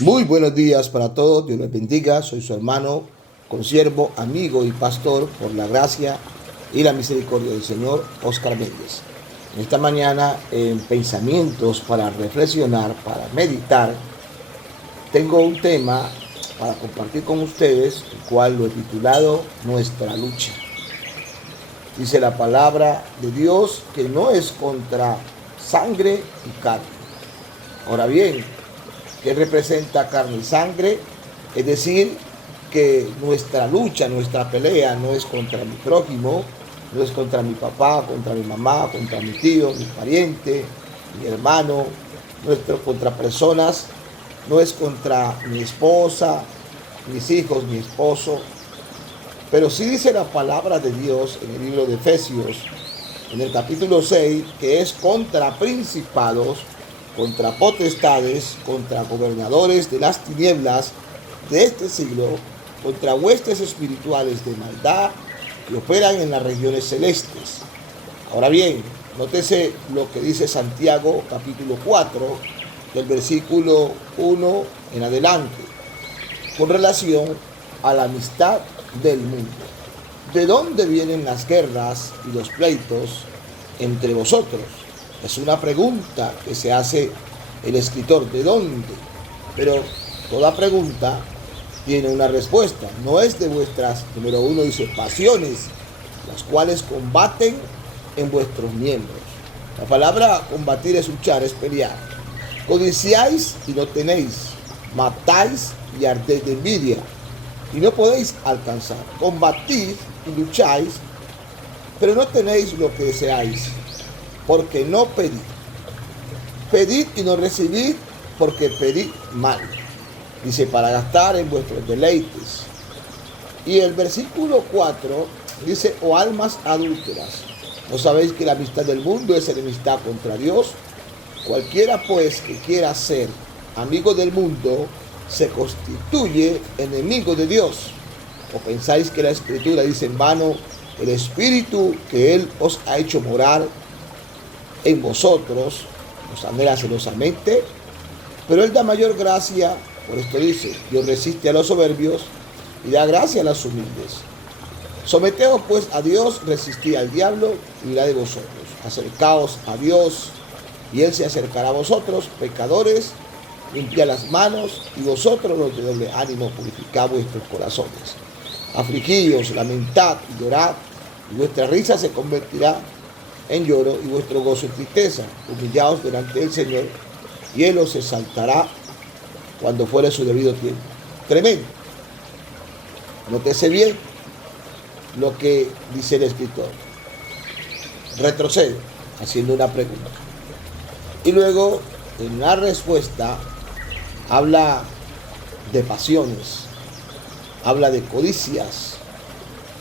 Muy buenos días para todos, Dios les bendiga. Soy su hermano, consiervo, amigo y pastor por la gracia y la misericordia del Señor, Oscar Méndez. En esta mañana, en pensamientos para reflexionar, para meditar, tengo un tema para compartir con ustedes, el cual lo he titulado Nuestra lucha. Dice la palabra de Dios que no es contra sangre y carne. Ahora bien, ¿qué representa carne y sangre? Es decir, que nuestra lucha, nuestra pelea no es contra mi prójimo, no es contra mi papá, contra mi mamá, contra mi tío, mi pariente, mi hermano, contra personas, no es contra mi esposa, mis hijos, mi esposo. Pero sí dice la palabra de Dios en el libro de Efesios, en el capítulo 6, que es contra principados, contra potestades, contra gobernadores de las tinieblas de este siglo, contra huestes espirituales de maldad que operan en las regiones celestes. Ahora bien, nótese lo que dice Santiago capítulo 4, del versículo 1 en adelante, con relación a la amistad del mundo. ¿De dónde vienen las guerras y los pleitos entre vosotros? Es una pregunta que se hace el escritor. ¿De dónde? Pero toda pregunta tiene una respuesta. No es de vuestras, número uno dice, pasiones, las cuales combaten en vuestros miembros. La palabra combatir es luchar, es pelear. Codiciáis y no tenéis. Matáis y ardéis de envidia y no podéis alcanzar. Combatid y lucháis, pero no tenéis lo que deseáis, porque no pedid. Pedid y no recibid, porque pedid mal. Dice, para gastar en vuestros deleites. Y el versículo 4 dice, oh almas adúlteras, ¿no sabéis que la amistad del mundo es enemistad contra Dios? Cualquiera pues que quiera ser amigo del mundo se constituye enemigo de Dios. ¿O pensáis que la Escritura dice en vano, el Espíritu que Él os ha hecho morar en vosotros os anhela celosamente? Pero Él da mayor gracia. Por esto dice, Dios resiste a los soberbios y da gracia a los humildes. Someteos pues a Dios, resistid al diablo y huirá de vosotros. Acercaos a Dios y Él se acercará a vosotros, pecadores. Limpiad las manos, y vosotros los de doble ánimo purificad vuestros corazones. Afligíos, lamentad y llorad, y vuestra risa se convertirá en lloro y vuestro gozo en tristeza. Humillaos delante del Señor, y Él os exaltará cuando fuere su debido tiempo. Tremendo. Nótese bien lo que dice el escritor. Retrocedo, haciendo una pregunta. Y luego, en la respuesta, habla de pasiones, habla de codicias,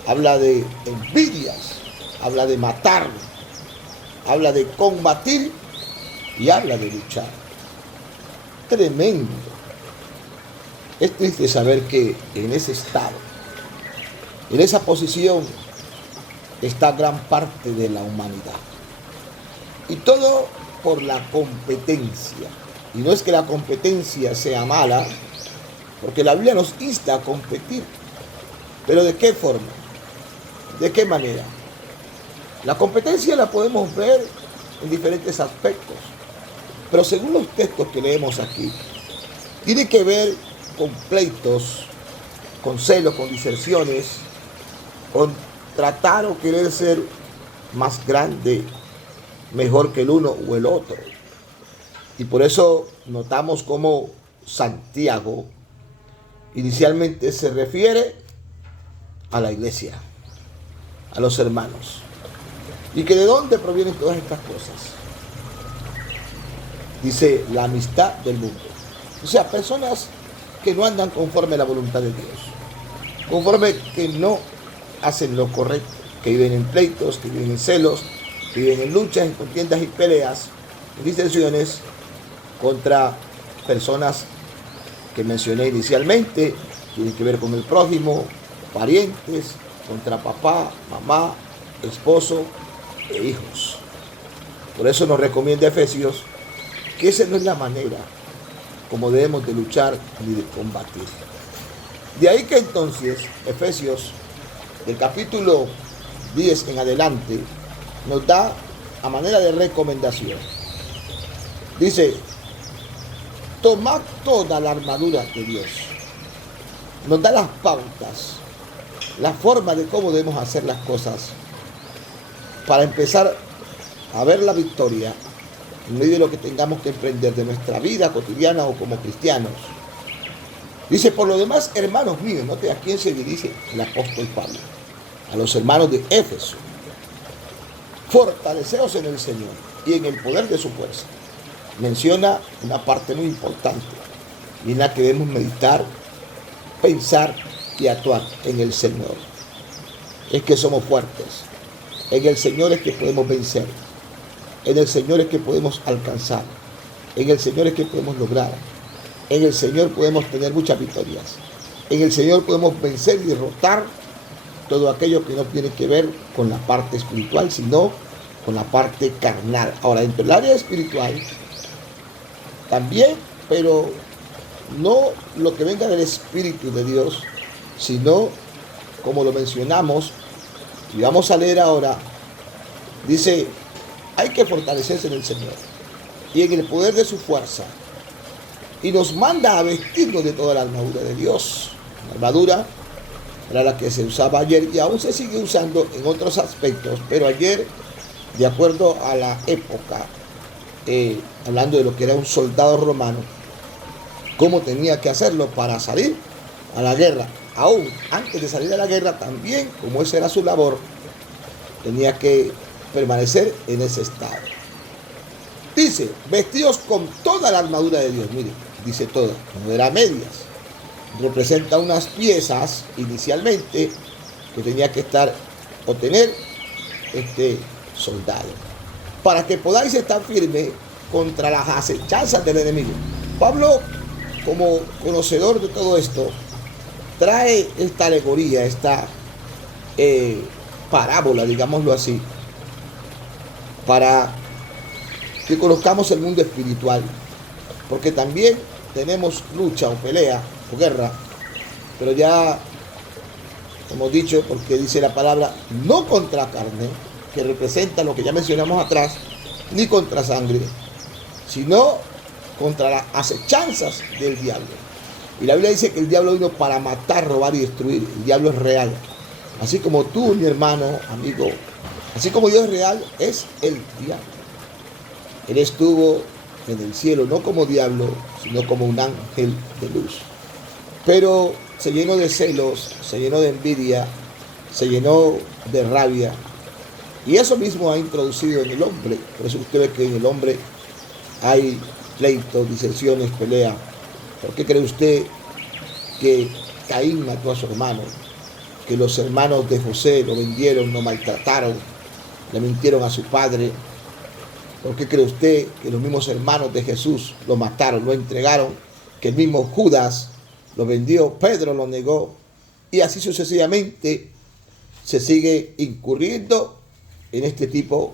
habla de envidias, habla de matar, habla de combatir y habla de luchar. Tremendo. Es triste saber que en ese estado, en esa posición, está gran parte de la humanidad. Y todo por la competencia. Y no es que la competencia sea mala, porque la Biblia nos insta a competir. Pero ¿de qué forma? ¿De qué manera? La competencia la podemos ver en diferentes aspectos. Pero según los textos que leemos aquí, tiene que ver con pleitos, con celos, con diserciones, con tratar o querer ser más grande, mejor que el uno o el otro. Y por eso notamos cómo Santiago inicialmente se refiere a la iglesia, a los hermanos. ¿Y que de dónde provienen todas estas cosas? Dice, la amistad del mundo. O sea, personas que no andan conforme a la voluntad de Dios, conforme que no hacen lo correcto, que viven en pleitos, que viven en celos, que viven en luchas, en contiendas y peleas, en disensiones contra personas que mencioné inicialmente, tienen que ver con el prójimo, parientes, contra papá, mamá, esposo e hijos. Por eso nos recomienda Efesios que esa no es la manera como debemos de luchar ni de combatir. De ahí que entonces Efesios, del capítulo 10 en adelante, nos da a manera de recomendación. Dice, tomad toda la armadura de Dios. Nos da las pautas, la forma de cómo debemos hacer las cosas para empezar a ver la victoria en medio de lo que tengamos que emprender de nuestra vida cotidiana o como cristianos. Dice, por lo demás, hermanos míos, note a quién se dirige el apóstol Pablo, a los hermanos de Éfeso. Fortaleceos en el Señor y en el poder de su fuerza. Menciona una parte muy importante y en la que debemos meditar, pensar y actuar en el Señor. Es que somos fuertes. En el Señor es que podemos vencer. En el Señor es que podemos alcanzar. En el Señor es que podemos lograr. En el Señor podemos tener muchas victorias. En el Señor podemos vencer y derrotar todo aquello que no tiene que ver con la parte espiritual, sino con la parte carnal. Ahora, dentro del área espiritual, también, pero no lo que venga del Espíritu de Dios, sino, como lo mencionamos, y vamos a leer ahora, dice, hay que fortalecerse en el Señor y en el poder de su fuerza. Y nos manda a vestirnos de toda la armadura de Dios. La armadura era la que se usaba ayer y aún se sigue usando en otros aspectos, pero ayer, de acuerdo a la época, hablando de lo que era un soldado romano, cómo tenía que hacerlo para salir a la guerra. Aún antes de salir a la guerra, también, como esa era su labor, tenía que permanecer en ese estado. Dice, vestidos con toda la armadura de Dios. Mire, dice toda, no era medias. Representa unas piezas inicialmente que tenía que estar o tener este soldado, para que podáis estar firmes contra las acechanzas del enemigo. Pablo, como conocedor de todo esto, trae esta alegoría, esta parábola, digámoslo así, para que conozcamos el mundo espiritual, porque también tenemos lucha o pelea o guerra, pero ya hemos dicho, porque dice la palabra, no contra carne, que representa lo que ya mencionamos atrás, ni contra sangre, sino contra las acechanzas del diablo. Y la Biblia dice que el diablo vino para matar, robar y destruir. El diablo es real. Así como tú, mi hermano, amigo, así como Dios es real, es el diablo. Él estuvo en el cielo, no como diablo, sino como un ángel de luz. Pero se llenó de celos, se llenó de envidia, se llenó de rabia. Y eso mismo ha introducido en el hombre. Por eso usted ve que en el hombre hay pleitos, disensiones, pelea. ¿Por qué cree usted que Caín mató a su hermano? Que los hermanos de José lo vendieron, lo maltrataron, le mintieron a su padre. ¿Por qué cree usted que los mismos hermanos de Jesús lo mataron, lo entregaron? Que el mismo Judas lo vendió, Pedro lo negó. Y así sucesivamente se sigue incurriendo en este tipo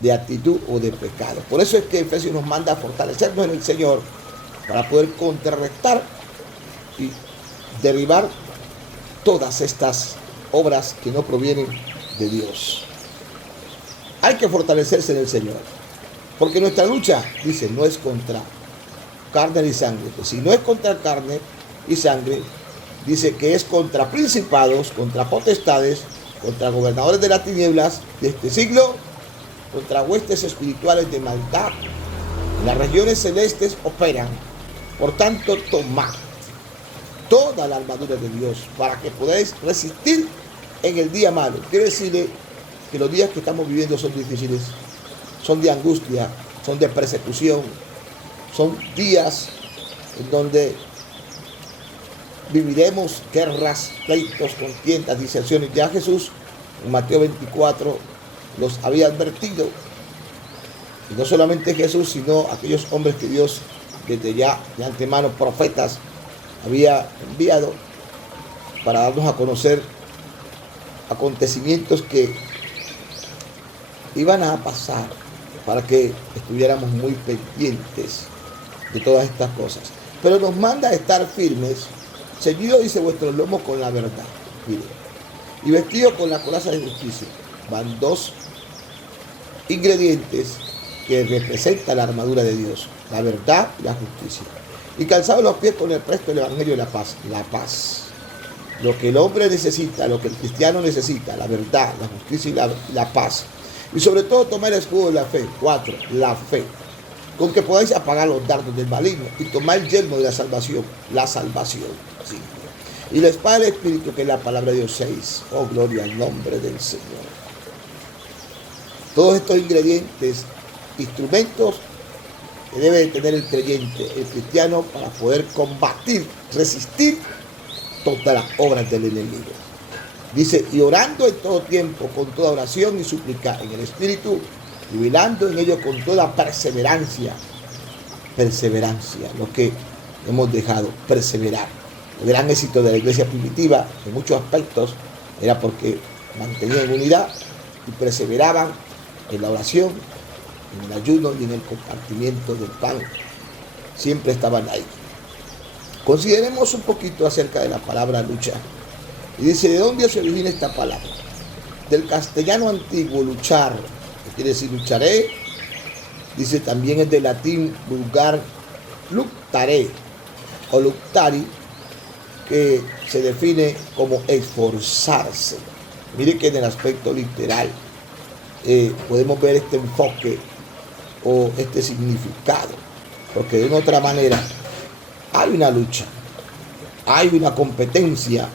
de actitud o de pecado. Por eso es que Efesios nos manda a fortalecernos en el Señor para poder contrarrestar y derribar todas estas obras que no provienen de Dios. Hay que fortalecerse en el Señor, porque nuestra lucha, dice, no es contra carne y sangre. Pues si no es contra carne y sangre, dice que es contra principados, contra potestades, contra gobernadores de las tinieblas de este siglo, contra huestes espirituales de maldad. En las regiones celestes operan. Por tanto, tomad toda la armadura de Dios para que podáis resistir en el día malo. Quiere decirle que los días que estamos viviendo son difíciles, son de angustia, son de persecución, son días en donde viviremos guerras, pleitos, contiendas, disensiones. Ya Jesús en Mateo 24 los había advertido. Y no solamente Jesús, sino aquellos hombres que Dios desde ya de antemano, profetas, había enviado para darnos a conocer acontecimientos que iban a pasar, para que estuviéramos muy pendientes de todas estas cosas. pero nos manda a estar firmes, ceñidos, dice, vuestros lomos con la verdad. Mire, y vestidos con la coraza de justicia. Van dos ingredientes que representan la armadura de Dios, la verdad y la justicia. Y calzados los pies con el presto del evangelio de la paz. La paz. Lo que el hombre necesita, lo que el cristiano necesita, la verdad, la justicia y la paz. Y sobre todo tomar el escudo de la fe. 4. La fe. Con que podáis apagar los dardos del maligno y tomar el yelmo de la salvación. La salvación. 5. Y la espada del Espíritu, que es la palabra de Dios. 6. Oh, gloria al nombre del Señor. Todos estos ingredientes, instrumentos que debe de tener el creyente, el cristiano, para poder combatir, resistir todas las obras del enemigo. Dice, y orando en todo tiempo, con toda oración y súplica en el Espíritu, y velando en ello con toda perseverancia. Perseverancia, lo que hemos dejado, perseverar. El gran éxito de la iglesia primitiva, en muchos aspectos, era porque mantenían unidad y perseveraban en la oración, en el ayuno y en el compartimiento del pan. Siempre estaban ahí. Consideremos un poquito acerca de la palabra lucha. Y dice, ¿de dónde se origina esta palabra? Del castellano antiguo, luchar, que quiere decir lucharé. Dice, también es del latín vulgar luctare o luctari, que se define como esforzarse. Mire que en el aspecto literal podemos ver este enfoque o este significado, porque de una otra manera hay una lucha, hay una competencia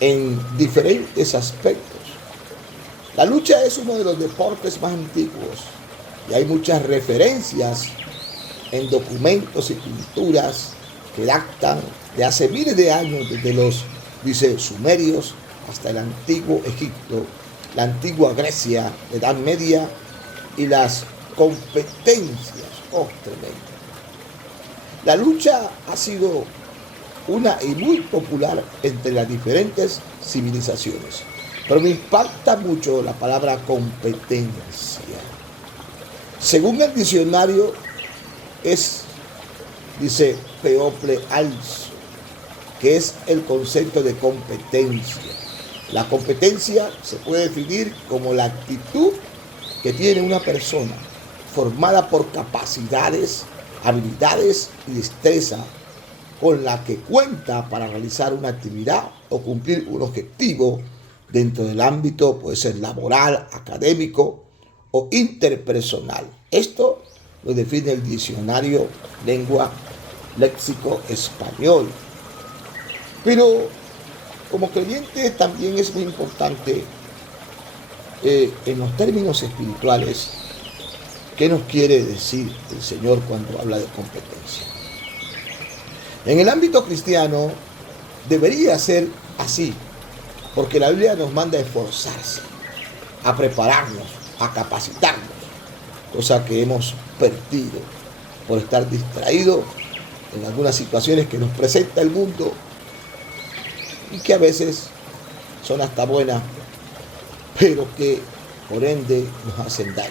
en diferentes aspectos. La lucha es uno de los deportes más antiguos y hay muchas referencias en documentos y pinturas que datan de hace miles de años, desde los, dice, sumerios hasta el antiguo Egipto, la antigua Grecia, la Edad Media y las competencias. Oh, tremendo. La lucha ha sido una y muy popular entre las diferentes civilizaciones, pero me impacta mucho la palabra competencia. Según el diccionario, dice People also, que es el concepto de competencia. La competencia se puede definir como la actitud que tiene una persona formada por capacidades, habilidades y destreza con la que cuenta para realizar una actividad o cumplir un objetivo dentro del ámbito, puede ser laboral, académico o interpersonal. Esto lo define el diccionario Lengua Léxico Español. Pero como creyente también es muy importante en los términos espirituales, ¿qué nos quiere decir el Señor cuando habla de competencia? En el ámbito cristiano debería ser así, porque la Biblia nos manda a esforzarse, a prepararnos, a capacitarnos, cosa que hemos perdido por estar distraídos en algunas situaciones que nos presenta el mundo y que a veces son hasta buenas, pero que por ende nos hacen daño.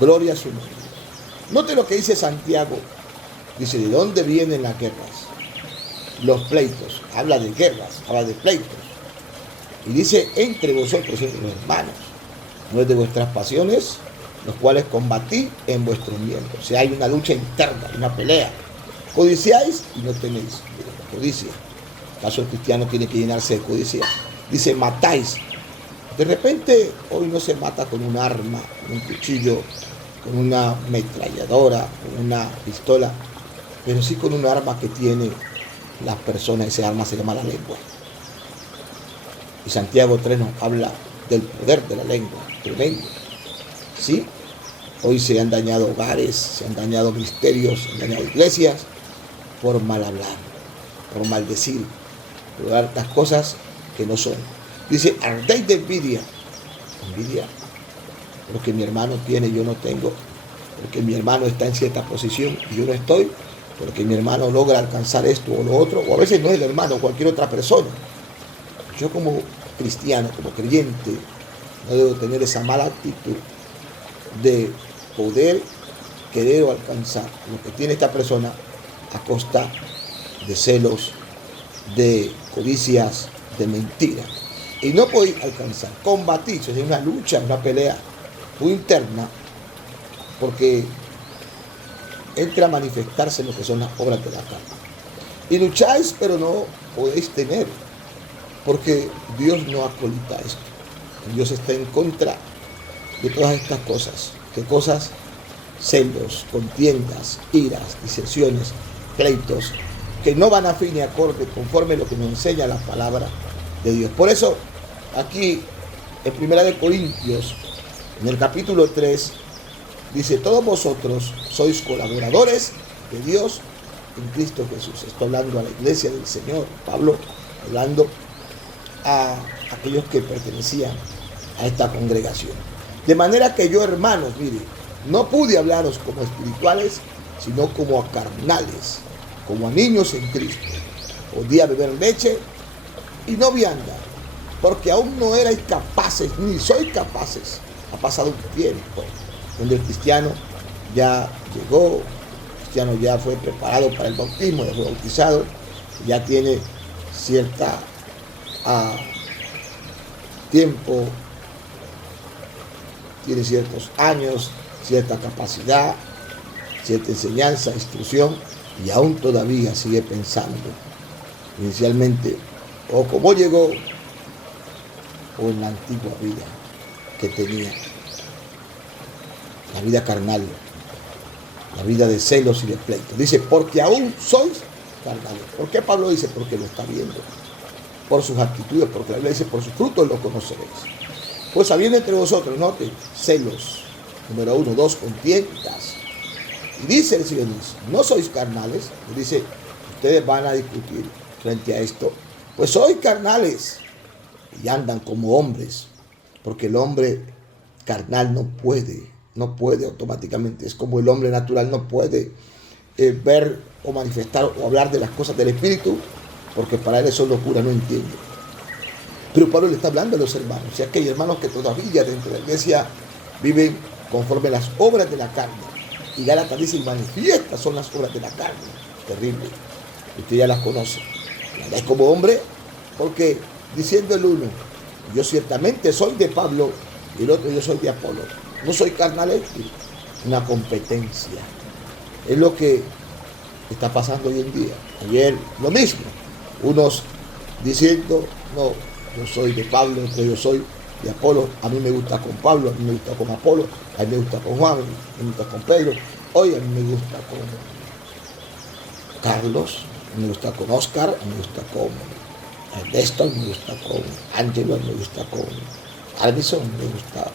Gloria a su nombre. Note lo que dice Santiago. Dice, ¿de dónde vienen las guerras? Los pleitos. Habla de guerras, habla de pleitos. Y dice, entre vosotros, entre los hermanos, no es de vuestras pasiones, los cuales combatí en vuestros miembros. O sea, hay una lucha interna, una pelea. Codiciáis y no tenéis. Codicia. El caso del cristiano tiene que llenarse de codicia. Dice, matáis. De repente, hoy no se mata con un arma, con un cuchillo, con una ametralladora, con una pistola, pero sí con un arma que tiene las personas. Ese arma se llama la lengua. Y Santiago 3 nos habla del poder de la lengua. Tremendo. ¿Sí? Hoy se han dañado hogares, se han dañado ministerios, se han dañado iglesias por mal hablar, por maldecir, por dar las cosas que no son. Dice, ardéis de envidia. Envidia. Porque mi hermano tiene y yo no tengo. Porque mi hermano está en cierta posición y yo no estoy. Porque mi hermano logra alcanzar esto o lo otro. O a veces no es el hermano, cualquier otra persona. Yo como cristiano, como creyente, no debo tener esa mala actitud de poder querer o alcanzar lo que tiene esta persona a costa de celos, de codicias, de mentiras. Y no podéis alcanzar, combatir, es una lucha, una pelea muy interna, porque entra a manifestarse lo que son las obras de la carne. Y lucháis, pero no podéis tener, porque Dios no acolita esto. Dios está en contra de todas estas cosas. ¿Qué cosas? Celos, contiendas, iras, disensiones, pleitos, que no van a fin y acorde conforme a lo que nos enseña la palabra de Dios. Por eso, aquí en 1 Corintios, en el capítulo 3, dice: todos vosotros sois colaboradores de Dios en Cristo Jesús. Estoy hablando a la iglesia del Señor, Pablo hablando a aquellos que pertenecían a esta congregación. De manera que yo, hermanos, mire, no pude hablaros como espirituales, sino como a carnales, como a niños en Cristo. Podía beber leche y no vianda, porque aún no erais capaces, ni sois capaces. Ha pasado un tiempo donde el cristiano ya llegó, el cristiano ya fue preparado para el bautismo, ya fue bautizado, ya tiene cierta tiempo, tiene ciertos años, cierta capacidad, cierta enseñanza, instrucción, y aún todavía sigue pensando inicialmente o cómo llegó o en la antigua vida que tenía, la vida carnal, la vida de celos y de pleitos. Dice: porque aún sois carnales. ¿Por qué Pablo dice? Porque lo está viendo, por sus actitudes, porque la Biblia dice: por sus frutos lo conoceréis. Pues habiendo entre vosotros, note, celos, número 1, 2, contiendas. Y dice el Señor, no sois carnales. Y dice: ustedes van a discutir frente a esto, pues sois carnales y andan como hombres, porque el hombre carnal no puede automáticamente, es como el hombre natural no puede ver o manifestar o hablar de las cosas del Espíritu, porque para él eso es locura, no entiende. Pero Pablo le está hablando a los hermanos, y aquellos hermanos que todavía dentro de la iglesia viven conforme a las obras de la carne. Y Gálatas dice: manifiestas son las obras de la carne. Terrible. Usted ya las conoce. La es como hombre, porque diciendo el uno: yo ciertamente soy de Pablo, y el otro: yo soy de Apolo. No soy carnal, una competencia. Es lo que está pasando hoy en día. Ayer lo mismo. Unos diciendo: no, yo soy de Pablo, otro: yo soy de Apolo. A mí me gusta con Pablo, a mí me gusta con Apolo, a mí me gusta con Juan, a mí me gusta con Pedro. Hoy a mí me gusta con Carlos, a mí me gusta con Oscar, a mí me gusta con Ernesto, a mí me gusta con Ángelo, a mí me gusta con Alvison, a mí me gusta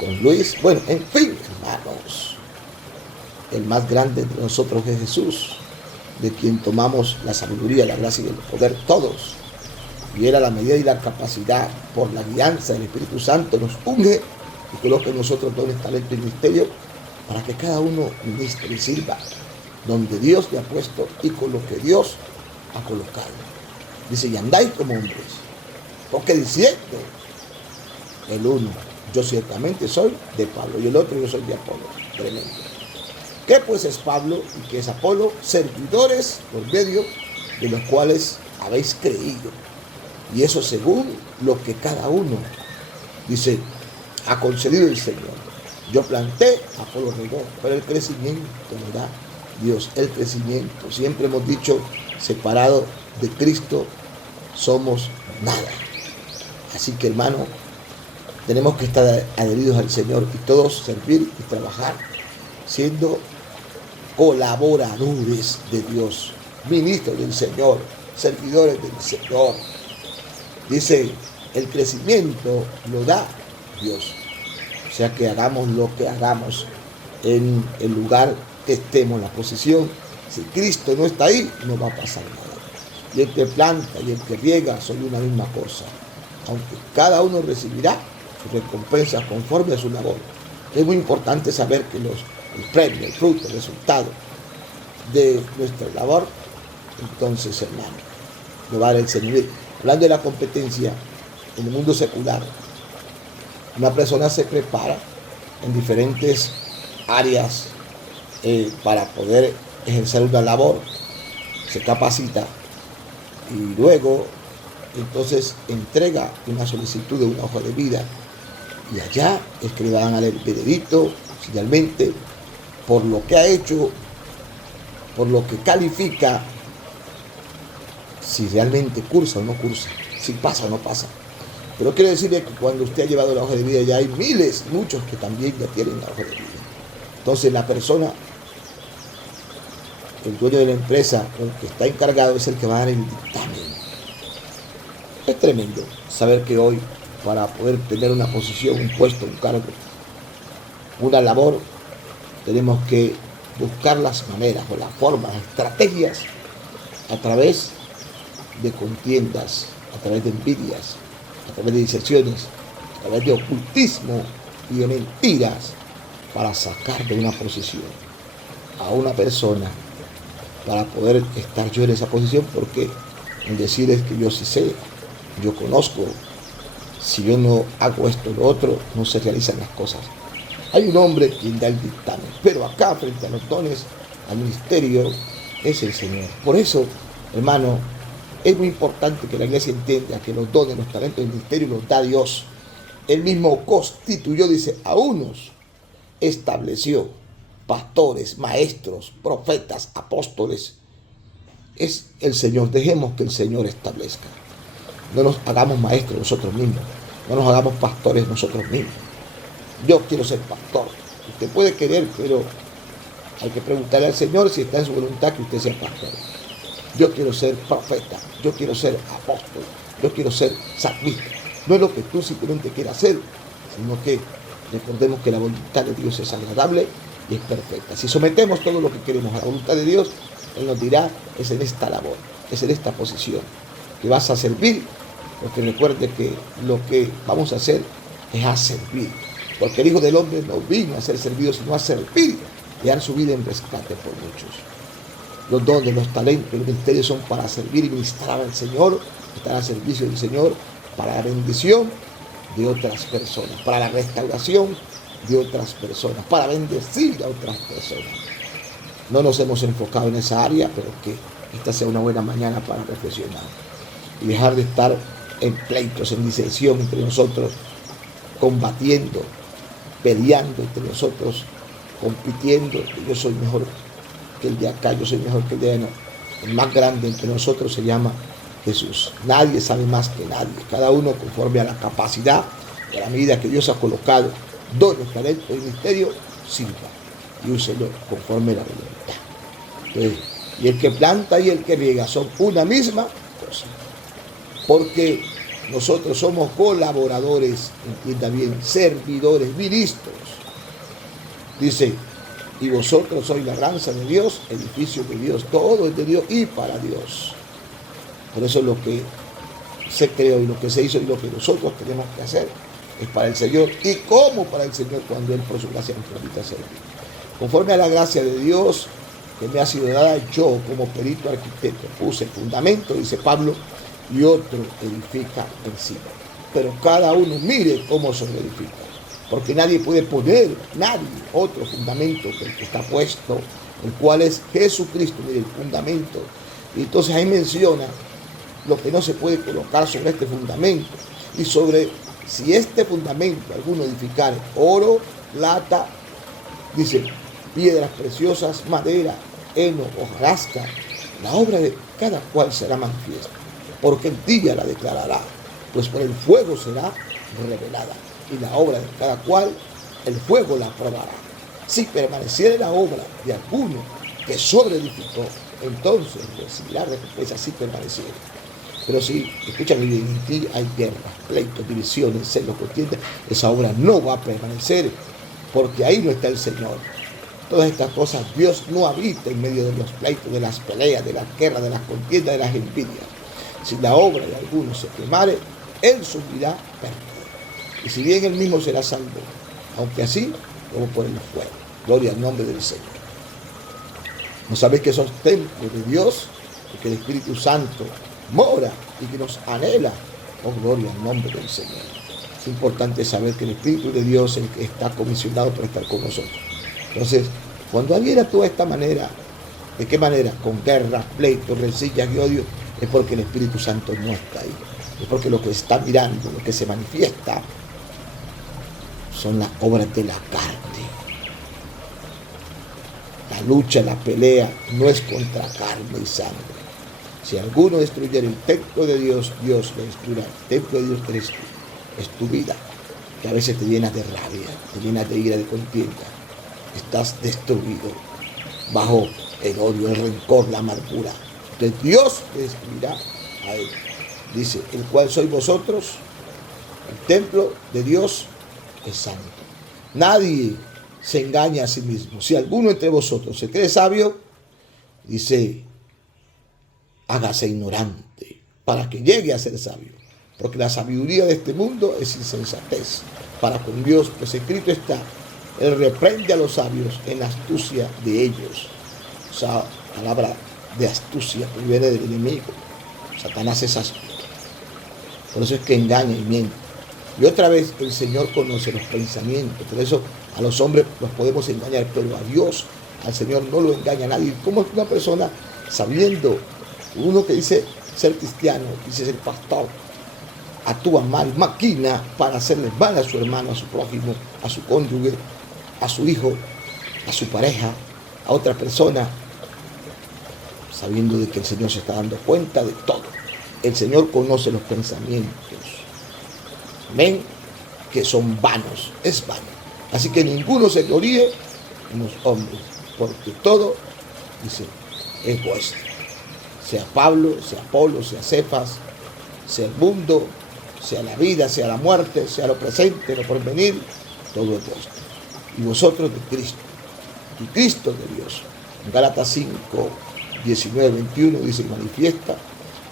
con Luis. Bueno, en fin, hermanos, el más grande de nosotros es Jesús, de quien tomamos la sabiduría, la gracia y el poder todos. Y Él, a la medida y la capacidad, por la guianza del Espíritu Santo, nos unge y coloca en nosotros dones, talento y misterio, para que cada uno ministre y sirva donde Dios le ha puesto y con lo que Dios ha colocado. Dice: y andáis como hombres, porque diciendo el uno: yo ciertamente soy de Pablo, y el otro: yo soy de Apolo. Tremendo. ¿Qué pues es Pablo y qué es Apolo? Servidores por medio de los cuales habéis creído, y eso según lo que cada uno, dice, ha concedido el Señor. Yo planté, Apolo regó, pero el crecimiento lo da Dios. El crecimiento, siempre hemos dicho, separado de Cristo somos nada. Así que, hermano, tenemos que estar adheridos al Señor y todos servir y trabajar siendo colaboradores de Dios, ministros del Señor, servidores del Señor. Dice: el crecimiento lo da Dios. O sea que hagamos lo que hagamos en el lugar que estemos, la posición. Si Cristo no está ahí, no va a pasar nada. Y el que planta y el que riega son una misma cosa, aunque cada uno recibirá su recompensa conforme a su labor. Es muy importante saber que el premio, el fruto, el resultado de nuestra labor, entonces, hermano, lo va a dar el Señor. Hablando de la competencia en el mundo secular, una persona se prepara en diferentes áreas para poder ejercer una labor, se capacita y luego entonces entrega una solicitud de una hoja de vida, y allá es que le van a dar el veredicto finalmente por lo que ha hecho, por lo que califica, si realmente cursa o no cursa, si pasa o no pasa. Pero quiero decirle que cuando usted ha llevado la hoja de vida, ya hay miles, muchos que también ya tienen la hoja de vida. Entonces la persona, el dueño de la empresa, el que está encargado, es el que va a dar el dictamen. Es tremendo saber que hoy, para poder tener una posición, un puesto, un cargo, una labor, tenemos que buscar las maneras o las formas, estrategias, a través de contiendas, a través de envidias, a través de diserciones, a través de ocultismo y de mentiras, para sacar de una posición a una persona, para poder estar yo en esa posición, porque el decir es que yo sí sé, yo conozco, si yo no hago esto o lo otro, no se realizan las cosas. Hay un hombre quien da el dictamen, pero acá frente a los dones, al ministerio, es el Señor. Por eso, hermano, es muy importante que la iglesia entienda que los dones, los talentos del ministerio los da Dios. Él mismo constituyó, dice, a unos estableció pastores, maestros, profetas, apóstoles. Es el Señor. Dejemos que el Señor establezca. No nos hagamos maestros nosotros mismos, no nos hagamos pastores nosotros mismos. Yo quiero ser pastor. Usted puede querer, pero hay que preguntarle al Señor si está en su voluntad que usted sea pastor. Yo quiero ser profeta, yo quiero ser apóstol, yo quiero ser salmista. No es lo que tú simplemente quieras hacer, sino que recordemos que la voluntad de Dios es agradable y es perfecta. Si sometemos todo lo que queremos a la voluntad de Dios, Él nos dirá, es en esta labor, es en esta posición que vas a servir, porque recuerde que lo que vamos a hacer es a servir. Porque el Hijo del Hombre no vino a ser servido, sino a servir y dar su vida en rescate por muchos. Los dones, los talentos, los ministerios son para servir y ministrar al Señor, estar al servicio del Señor, para la bendición de otras personas, para la restauración de otras personas, para bendecir a otras personas. No nos hemos enfocado en esa área, pero que esta sea una buena mañana para reflexionar y dejar de estar en pleitos, en disensión entre nosotros, combatiendo, peleando entre nosotros, compitiendo, que yo soy mejor que el de acá, yo soy mejor que el de allá. El más grande entre nosotros se llama Jesús. Nadie sabe más que nadie. Cada uno conforme a la capacidad, a la medida que Dios ha colocado, dones, talentos y misterio, sirva y úselo conforme a la voluntad. Entonces, y el que planta y el que riega son una misma cosa. Porque nosotros somos colaboradores, entienda bien, servidores, ministros. Dice, y vosotros sois la ranza de Dios, edificio de Dios, todo es de Dios y para Dios. Por eso lo que se creó y lo que se hizo y lo que nosotros tenemos que hacer es para el Señor. ¿Y cómo para el Señor? Cuando Él por su gracia nos permite servir. Conforme a la gracia de Dios que me ha sido dada, yo como perito arquitecto puse el fundamento, dice Pablo, y otro edifica encima. Pero cada uno mire cómo se edifica. Porque nadie puede poner, otro fundamento que el que está puesto, el cual es Jesucristo, mire el fundamento. Y entonces ahí menciona lo que no se puede colocar sobre este fundamento. Y sobre si este fundamento alguno edificare oro, plata, dice, piedras preciosas, madera, heno, hojarasca, la obra de cada cual será manifiesta, porque el día la declarará, pues por el fuego será revelada, y la obra de cada cual el fuego la probará. Si permaneciere la obra de alguno que sobreedificó, entonces recibirá recompensa si permaneciere. Pero si, escuchan, en ti hay guerras, pleitos, divisiones, celos, contiendas, esa obra no va a permanecer, porque ahí no está el Señor. Todas estas cosas, Dios no habita en medio de los pleitos, de las peleas, de las guerras, de las contiendas, de las envidias. Si la obra de alguno se quemare, Él sufrirá pérdida. Y si bien Él mismo será salvo, aunque así como por el fuego. Gloria al nombre del Señor. ¿No sabéis que sos templo de Dios y que el Espíritu Santo mora y que nos anhela? Oh, gloria al nombre del Señor. Es importante saber que el Espíritu de Dios es el que está comisionado para estar con nosotros. Entonces, cuando alguien actúa de esta manera, ¿De qué manera? Con guerras, pleitos, rencillas y odio. Es porque el Espíritu Santo no está ahí. Es porque lo que se está mirando, lo que se manifiesta, son las obras de la carne. La lucha, la pelea no es contra carne y sangre. Si alguno destruyera el templo de Dios, Dios lo destruirá. El templo de Dios eres tú, es tu vida, que a veces te llenas de rabia, te llenas de ira, de contienda. Estás destruido bajo el odio, el rencor, la amargura. Entonces Dios te destruirá a él. Dice, el cual sois vosotros, el templo de Dios es santo. Nadie se engaña a sí mismo. Si alguno entre vosotros se cree sabio, dice, hágase ignorante para que llegue a ser sabio. Porque la sabiduría de este mundo es insensatez para con Dios, pues escrito está, Él reprende a los sabios en la astucia de ellos. O sea, palabra de astucia que viene del enemigo. Satanás es astuto. Por eso es que engaña y miente. Y otra vez el Señor conoce los pensamientos. Por eso a los hombres los podemos engañar, pero a Dios, al Señor no lo engaña nadie. ¿Cómo es que una persona, sabiendo, uno que dice ser cristiano, dice ser pastor, actúa mal, maquina para hacerle mal a su hermano, a su prójimo, a su cónyuge, a su hijo, a su pareja, a otra persona, sabiendo de que el Señor se está dando cuenta de todo? El Señor conoce los pensamientos. Amén. Que son vanos, es vano. Así que ninguno se gloríe en los hombres, porque todo, dice, es vuestro. Sea Pablo, sea Apolo, sea Cefas, sea el mundo, sea la vida, sea la muerte, sea lo presente, lo porvenir, todo es vuestro. Y vosotros de Cristo, y Cristo de Dios. En Gálatas 5, 19, 21 dice, manifiesta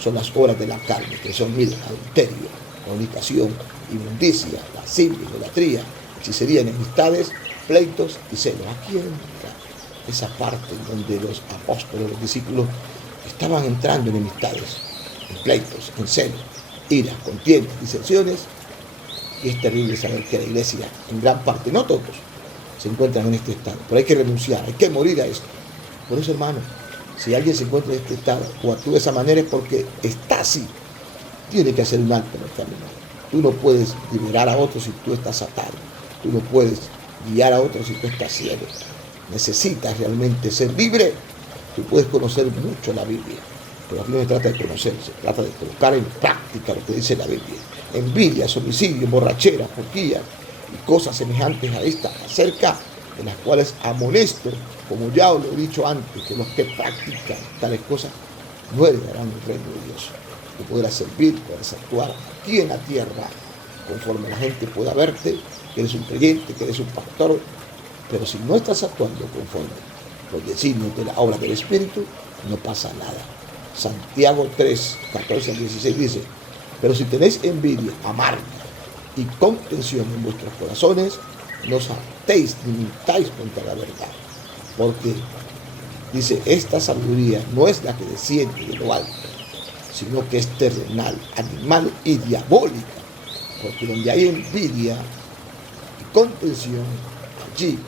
son las obras de la carne, que son, mira, adulterio, fornicación, inmundicia, lascivia, idolatría, hechicería, enemistades, pleitos y celos. Aquí entra esa parte en donde los apóstoles, los discípulos, estaban entrando en enemistades, en pleitos, en celos, iras, contiendas, disensiones. Y es terrible saber que la iglesia, en gran parte, no todos, se encuentran en este estado. Pero hay que renunciar, hay que morir a esto. Por eso, hermano, si alguien se encuentra en este estado o actúa de esa manera es porque está así. Tiene que hacer un alto en el camino. Tú no puedes liberar a otros si tú estás atado. Tú no puedes guiar a otros si tú estás ciego. Necesitas realmente ser libre. Tú puedes conocer mucho la Biblia, pero aquí no se trata de conocer, se trata de colocar en práctica lo que dice la Biblia. Envidia, homicidio, borrachera, porquía y cosas semejantes a esta, acerca de las cuales amonesto, como ya os lo he dicho antes, que los que practican tales cosas no heredarán el reino de Dios. Tú podrás servir, podrás actuar aquí en la tierra, conforme la gente pueda verte, que eres un creyente, que eres un pastor, pero si no estás actuando conforme los designios de la obra del Espíritu, no pasa nada. Santiago 3, 14 al 16 dice, pero si tenéis envidia amarga y contención en vuestros corazones, no os hartéis ni mintáis contra la verdad, porque dice, esta sabiduría no es la que desciende de lo alto, sino que es terrenal, animal y diabólica, porque donde hay envidia y contención, allí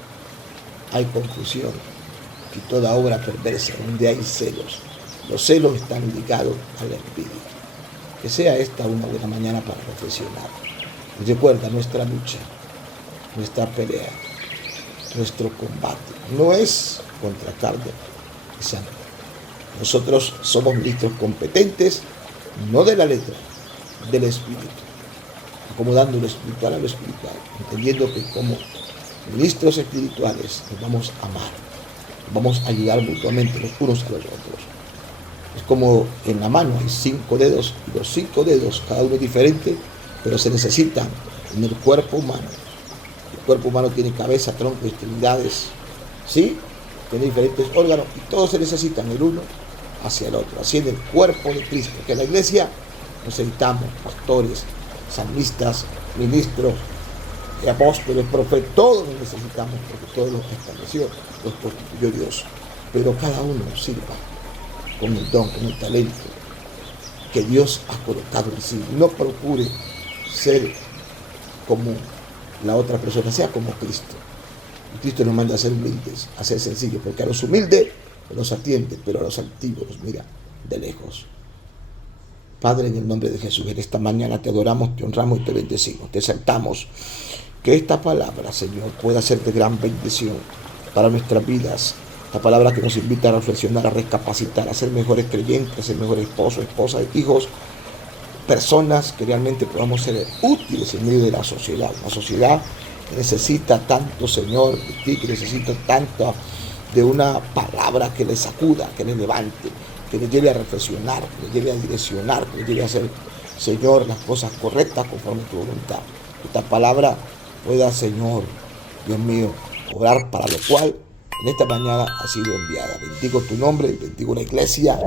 hay confusión y toda obra perversa. Donde hay celos, los celos están ligados a la envidia. Que sea esta una buena mañana para reflexionar. Y recuerda, nuestra lucha, nuestra pelea, nuestro combate no es contra carne y sangre. Nosotros somos ministros competentes, no de la letra, del Espíritu, acomodando lo espiritual a lo espiritual, entendiendo que como ministros espirituales nos vamos a amar, nos vamos a ayudar mutuamente los unos a los otros. Es como en la mano hay 5 dedos, y los 5 dedos, cada uno es diferente, pero se necesitan en el cuerpo humano. El cuerpo humano tiene cabeza, tronco, extremidades, ¿sí? Tiene diferentes órganos y todos se necesitan el uno hacia el otro. Así en el cuerpo de Cristo, que en la iglesia necesitamos pastores, salmistas, ministros, apóstoles, profetas, todos los necesitamos porque todos los estableció, los constituyó Dios. Pero cada uno sirva con el don, con el talento que Dios ha colocado en sí. No procure ser como la otra persona, sea como Cristo. Y Cristo nos manda a ser humildes, a ser sencillos, porque a los humildes los atiende, pero a los altivos los mira de lejos. Padre, en el nombre de Jesús, en esta mañana te adoramos, te honramos y te bendecimos. Te exaltamos. Que esta palabra, Señor, pueda ser de gran bendición para nuestras vidas. La palabra que nos invita a reflexionar, a recapacitar, a ser mejores creyentes, a ser mejores esposos, esposas, hijos, personas que realmente podamos ser útiles en medio de la sociedad. Una sociedad que necesita tanto, Señor, de ti, que necesita tanto de una palabra que le sacuda, que le levante, que le lleve a reflexionar, que le lleve a direccionar, que le lleve a hacer, Señor, las cosas correctas conforme a tu voluntad. Esta palabra pueda, Señor, Dios mío, obrar para lo cual en esta mañana ha sido enviada. Bendigo tu nombre, bendigo la iglesia.